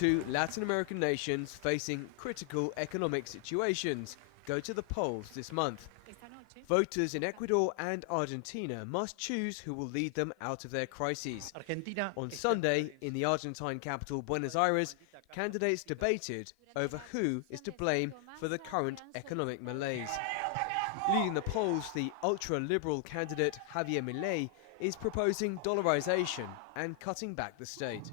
Two Latin American nations facing critical economic situations go to the polls this month. Voters in Ecuador and Argentina must choose who will lead them out of their crises. On Sunday, in the Argentine capital Buenos Aires, candidates debated over who is to blame for the current economic malaise. Leading the polls, the ultra-liberal candidate Javier Milei is proposing dollarization and cutting back the state.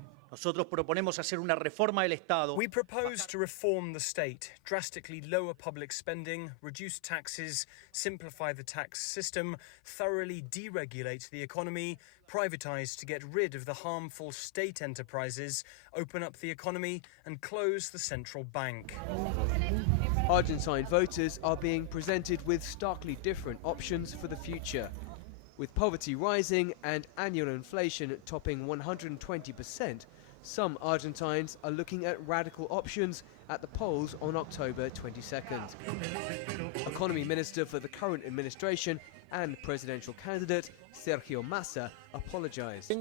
We propose to reform the state, drastically lower public spending, reduce taxes, simplify the tax system, thoroughly deregulate the economy, privatize to get rid of the harmful state enterprises, open up the economy and close the central bank. Argentine voters are being presented with starkly different options for the future. With poverty rising and annual inflation topping 120%, some Argentines are looking at radical options at the polls on October 22nd. Economy Minister for the current administration and presidential candidate Sergio Massa apologized.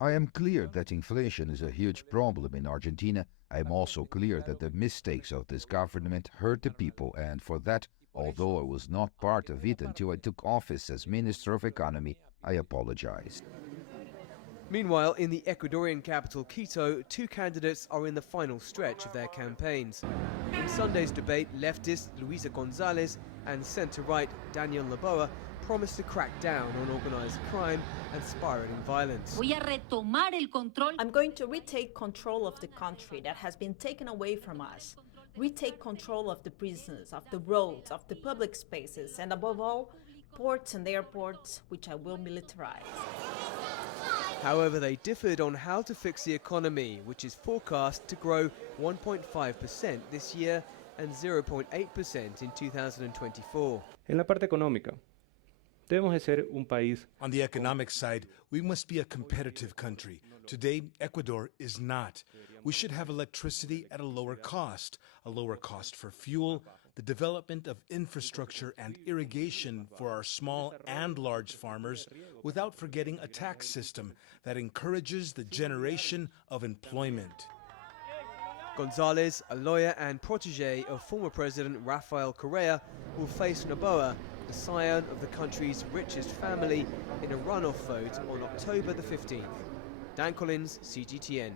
I am clear that inflation is a huge problem in Argentina. I am also clear that the mistakes of this government hurt the people, and for that, although I was not part of it until I took office as Minister of Economy, I apologized. Meanwhile, in the Ecuadorian capital Quito, two candidates are in the final stretch of their campaigns. In Sunday's debate, leftist Luisa González and centre-right Daniel Noboa promised to crack down on organized crime and spiraling violence. I'm going to retake control of the country that has been taken away from us. Retake control of the prisons, of the roads, of the public spaces, and above all, ports and airports, which I will militarize. However, they differed on how to fix the economy, which is forecast to grow 1.5% this year and 0.8% in 2024. En la parte económica, debemos de ser un país. On the economic side, we must be a competitive country. Today, Ecuador is not. We should have electricity at a lower cost for fuel, the development of infrastructure and irrigation for our small and large farmers, without forgetting a tax system that encourages the generation of employment. González, a lawyer and protege of former President Rafael Correa, will face Noboa, the scion of the country's richest family, in a runoff vote on October the 15th. Dan Collyns, CGTN.